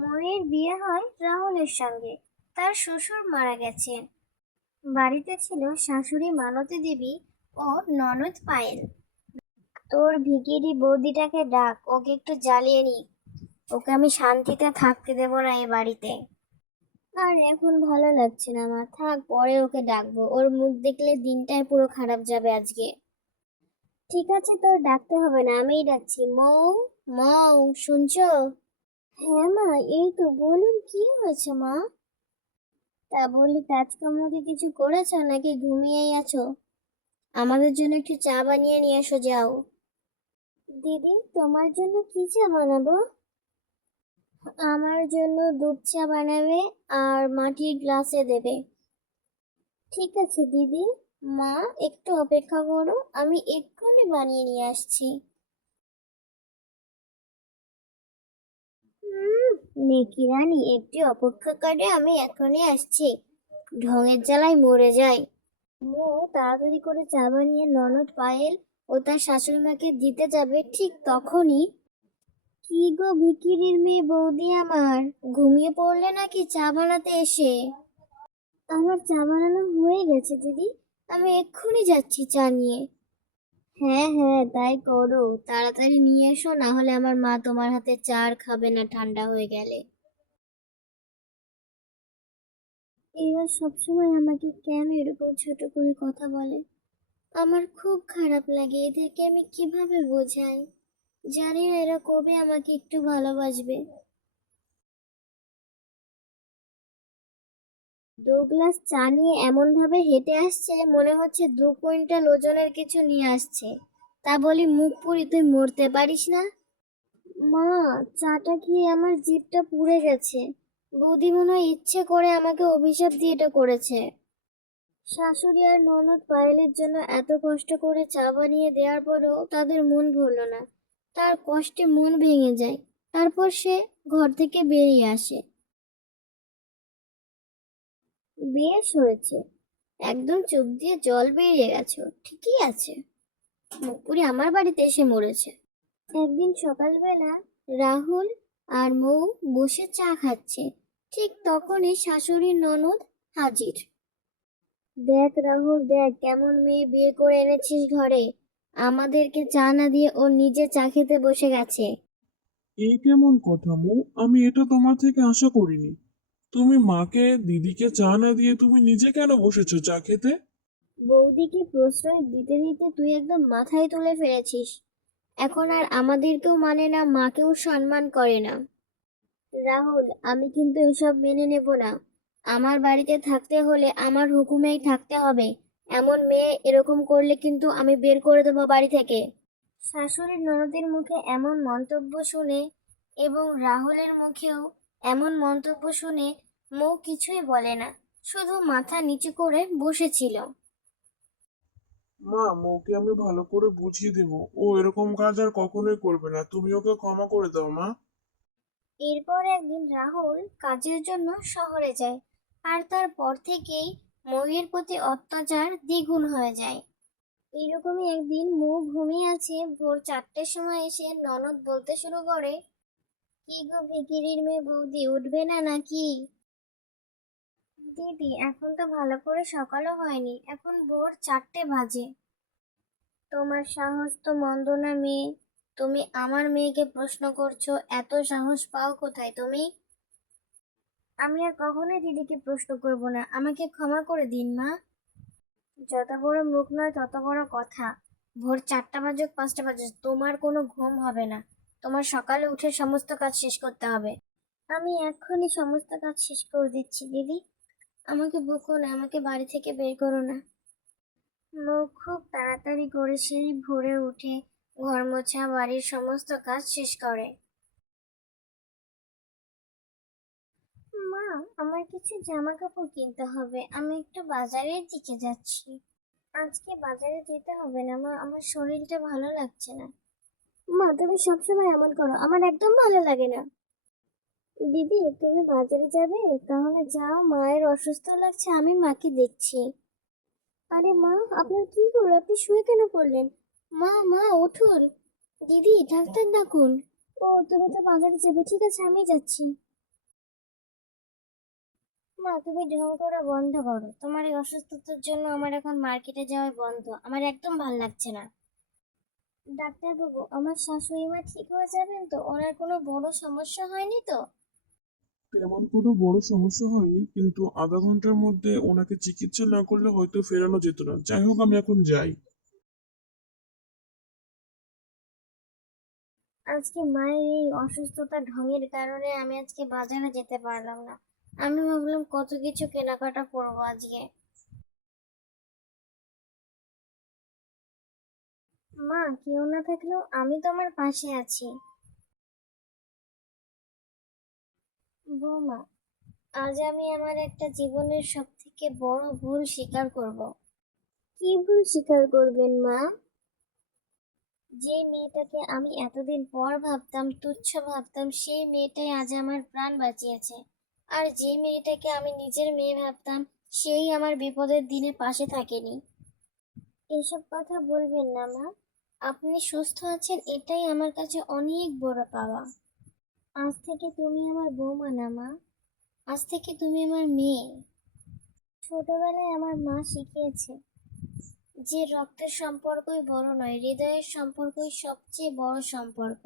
ময়ের বিয়ে হয় রাহুলের সঙ্গে। তার শ্বশুর মারা গেছেন। বাড়িতে ছিল শাশুড়ি মানতী দেবী ও ননদ পায়েল। তোর ভিকিরি বৌদিটাকে ডাক, ওকে একটু জ্বালিয়ে নি। ওকে আমি শান্তিতে থাকতে দেবো না এ বাড়িতে। আর এখন ভালো লাগছে না মা, থাক, পরে ওকে ডাকবো। ওর মুখ দেখলে দিনটাই পুরো খারাপ যাবে আজকে। ঠিক আছে, তোর ডাকতে হবে না, আমিই ডাকছি। মৌ, মৌ, শুনছো? হ্যাঁ মা, এই তো। বলুন, কি হয়েছে মা? তা বলি, কাজকর্ম কি কিছু করেছো নাকি ঘুমিয়েই আছো? আমাদের জন্য একটু চা বানিয়ে নিয়ে এসো, যাও। দিদি, তোমার জন্য কি চা বানাবো? আমার জন্য দুধ চা বানাবে আর মাটির গ্লাসে দেবে। ঠিক আছে দিদি। মা, একটু অপেক্ষা করো, আমি এক্ষুনি বানিয়ে নিয়ে আসছি। নেকি রানী, একটু অপেক্ষা করে, আমি এখনই আসছি। ঢঙের জ্বালায় মরে যাই। মো তাড়াতাড়ি করে চা বানিয়ে ননদ পায়েল ও তার শাশুড়ি মাকে দিতে যাবে, ঠিক তখনই, কি গো ভিকিরির মেয়ে বৌদি আমার, ঘুমিয়ে পড়লে নাকি চা বানাতে এসে? আমার চা বানানো হয়ে গেছে দিদি, আমি এক্ষুনি যাচ্ছি চা নিয়ে। হ্যাঁ হ্যাঁ, তাই করো, তাড়াতাড়ি নিয়ে এসো, না হলে আমার মা তোমার হাতে চা আর খাবে না ঠান্ডা হয়ে গেলে। এরা সবসময় আমাকে কেন এরকম ছোট করে কথা বলে? আমার খুব খারাপ লাগে, এদেরকে আমি কিভাবে বোঝাই? জানি না এরা কবে আমাকে একটু ভালোবাসবে। 2 গ্লাস চা নিয়ে এমন ভাবে হেঁটে আসছে, মনে হচ্ছে 2 কুইন্টাল ওজনের কিছু নিয়ে আসছে। তা বলি, মুখ পুরি, তুই মরতে পারিস না? মা, চাটা খেয়ে আমার জিভটা পুড়ে গেছে। বৌদি মনে হয় ইচ্ছে করে আমাকে অভিশাপ দিয়ে এটা করেছে। শাশুড়ি আর ননদ পায়েলের জন্য এত কষ্ট করে চা বানিয়ে দেওয়ার পরেও তাদের মন ভরলো না। তার কষ্টে মন ভেঙে যায়। তারপর সে ঘর থেকে বেরিয়ে আসে। বেশ হয়েছে, একদম চোখ দিয়ে জল বেরিয়ে গেছে ওর। ঠিকই আছে, মুখপুরি আমার বাড়িতে এসে মরেছে। একদিন সকালবেলা রাহুল আর মৌ বসে চা খাচ্ছে। ঠিক তখনই শাশুড়ির ননদ হাজির। দেখ রাহুল, দেখ কেমন মেয়ে বিয়ে করে এনেছিস ঘরে। আমাদেরকে চা না দিয়ে ও নিজে চা খেতে বসে গেছে। এ কেমন কথা মৌ? আমি এটা তোমার থেকে আশা করিনি। তুমি মাকে দিদিকে চা না দিয়ে তুমি নিজে কেন বসেছো চা খেতে? বৌদিকে প্রশ্রয় দিতে দিতে তুই একদম মাথায় তুলে ফেলেছিস। এখন আর আমাদেরকেও মানে না, মাকেও সম্মান করে না। রাহুল, আমি কিন্তু এসব মেনে নেব না। আমার বাড়িতে থাকতে হলে আমার হুকুমেই থাকতে হবে। এমন মেয়ে এরকম করলে কিন্তু আমি বের করে দেবো বাড়ি থেকে। শাশুড়ির ননদের মুখে এমন মন্তব্য শুনে এবং রাহুলের মুখেও এমন মন্তব্য শুনে মৌ কিছুই বলে না, শুধু মাথা নিচু করে বসেছিল। মা, মৌকে আমি ভালো করে বুঝিয়ে দেবো, ও এরকম কাজ আর কখনোই করবে না, তুমি ওকে ক্ষমা করে দাও মা। এরপর একদিন রাহুল কাজের জন্য শহরে যায়, আর তারপর থেকেই মৌয়ের প্রতি অত্যাচার দ্বিগুণ হয়ে যায়। এরকমই একদিন মৌ ঘুমিয়ে আছে, ভোর 4টের সময় এসে ননদ বলতে শুরু করে, কি গো ভিকিরির মেয়ে বৌদি, উঠবে না নাকি? দিদি, এখন তো ভালো করে সকালও হয়নি, এখন ভোর 4টে বাজে। তোমার সাহস তো মন্দ না মেয়ে, তুমি আমার মেয়েকে প্রশ্ন করছো, এত সাহস পাও কোথায় তুমি? আমি আর কখনোই দিদিকে প্রশ্ন করব না, আমাকে ক্ষমা করে দিন মা। যত বড় মুখ নয় তত বড় কথা। ভোর 4টা বাজুক 5টা বাজুক, তোমার কোনো ঘুম হবে না। তোমার সকালে উঠে সমস্ত কাজ শেষ করতে হবে। আমি এক্ষুনি সমস্ত কাজ শেষ করে দিচ্ছি দিদি। আমাকে বকো না, আমাকে বাড়ি থেকে বের করো না। মুখ খুব তাড়াতাড়ি করে সেই ভোরে উঠে ঘর মোছা, বাড়ির সমস্ত কাজ শেষ করে। মা, আমার কিছু জামা কাপড় কিনতে হবে, আমি একটু বাজারের দিকে যাচ্ছি। আজকে বাজারে যেতে হবে না মা, আমার শরীরটা ভালো লাগছে না। মা, তুমি সবসময় এমন করো, আমার একদম ভালো লাগে না। দিদি, তুমি বাজারে যাবে? তাহলে যাও, মায়ের অসুস্থ লাগছে, আমি মাকে দেখছি। আরে মা, আপনার কি হলো? আপনি শুয়ে কেন পড়লেন? মা, মা, উঠুন। দিদি, ডাক্তার ডাকুন। ও, তুমি তো বাজারে যাবে, ঠিক আছে, আমি যাচ্ছি। মা, তুমি ঢং করা বন্ধ করো। তোমার এই অসুস্থতার জন্য আমার এখন মার্কেটে যাওয়া বন্ধ। আমার একদম ভাল লাগছে না। ডাক্তারবাবু, আমার শাশুড়ি মা ঠিক হয়ে যাবেন তো? ওনার কোনো বড় সমস্যা হয়নি তো? তেমন কোনো বড় সমস্যা হয়নি, কিন্তু আধা ঘন্টার মধ্যে ওনাকে চিকিৎসা না করলে হয়তো ফেরানো যেত না। যাই হোক, আমি এখন যাই। আজকে মায়ের এই অসুস্থতা ঢঙের কারণে আমি আজকে বাজারে যেতে পারলাম না। আমি ভাবলাম কত কিছু কেনাকাটা করবো আজকে। মা, কেউ না থাকলেও আমি তোমার পাশে আছি। বৌমা, আজ আমি আমার একটা জীবনের সব থেকে বড় ভুল স্বীকার করব। কি ভুল স্বীকার করবেন মা? যে মেয়েটাকে আমি এতদিন পর ভাবতাম, তুচ্ছ ভাবতাম, সেই মেয়েটাই আজ আমার প্রাণ বাঁচিয়েছে। আর যে মেয়েটাকে আমি নিজের মেয়ে ভাবতাম, সেই আমার বিপদের দিনে পাশে থাকেনি। এসব কথা বলবেন না মা। আপনি সুস্থ আছেন, এটাই আমার কাছে অনেক বড় পাওয়া। আজ থেকে তুমি আমার বৌমা না মা, আজ থেকে তুমি আমার মেয়ে। ছোটবেলায় আমার মা শিখিয়েছে যে রক্তের সম্পর্কই বড় নয়, হৃদয়ের সম্পর্কই সবচেয়ে বড় সম্পর্ক।